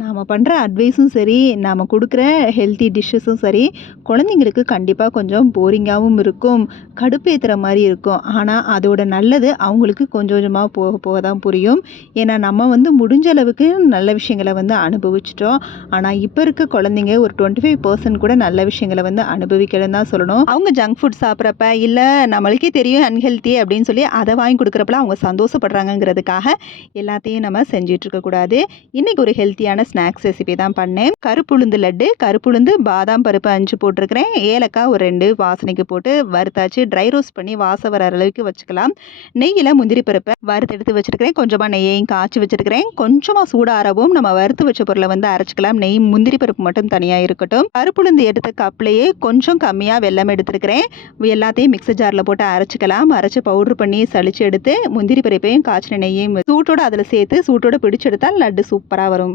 நாம் பண்ணுற அட்வைஸும் சரி, நாம் கொடுக்குற ஹெல்த்தி டிஷ்ஷஸும் சரி, குழந்தைங்களுக்கு கண்டிப்பாக கொஞ்சம் போரிங்காகவும் இருக்கும், கடுப்பேத்துற மாரி இருக்கும். ஆனால் அதோட நல்லது அவங்களுக்கு கொஞ்சம் கொஞ்சமாக போக போக தான் புரியும். ஏன்னா நம்ம வந்து முடிஞ்ச அளவுக்கு நல்ல விஷயங்கள வந்து அனுபவிச்சுட்டோம். ஆனால் இப்போ இருக்க குழந்தைங்க ஒரு 25% கூட நல்ல விஷயங்கள வந்து அனுபவிக்கலன்னு தான் சொல்லணும். அவங்க ஜங்க் ஃபுட் சாப்பிட்றப்ப, இல்லை நம்மளுக்கே தெரியும் அன்ஹெல்த்தி அப்படின்னு சொல்லி அதை வாங்கி கொடுக்குறப்பலாம் அவங்க சந்தோஷப்படுறாங்கங்கிறதுக்காக எல்லாத்தையும் நம்ம செஞ்சுட்டு இருக்கக்கூடாது. இன்னைக்கு ஒரு ஹெல்த்தியான ஸ்நாக்ஸ் ரெசிபி தான் பண்ணேன். கருப்புளுந்து லட்டு, கருப்புளுந்து, பாதாம் பருப்பு 5 போட்டிருக்கிறேன். ஏலக்காய் ஒரு 2 வாசனைக்கு போட்டு வறுத்தாச்சு. ட்ரை ரோஸ்ட் பண்ணி வாசம் வர அளவுக்கு வச்சுக்கலாம். நெய்யில் முந்திரி பருப்பை வறுத்து எடுத்து வச்சிருக்கிறேன். கொஞ்சமாக நெய்யையும் காய்ச்சி வச்சிருக்கிறேன். கொஞ்சமாக சூடாரவும் நம்ம வறுத்து வச்ச பொருளை வந்து அரைச்சிக்கலாம். நெய் முந்திரி பருப்பு மட்டும் தனியாக இருக்கட்டும். கருப்புளுந்து எடுத்த கப்லேயே கொஞ்சம் கம்மியாக வெல்லம் எடுத்துருக்கிறேன். எல்லாத்தையும் மிக்சர் ஜாரில் போட்டு அரைச்சிக்கலாம். அரைச்சி பவுடர் பண்ணி சளிச்சு எடுத்து முந்திரி பருப்பையும் காய்ச்சின நெய்யையும் சூட்டோட அதில் சேர்த்து சூட்டோட பிடிச்செடுத்தால் லட்டு சூப்பராக வரும்.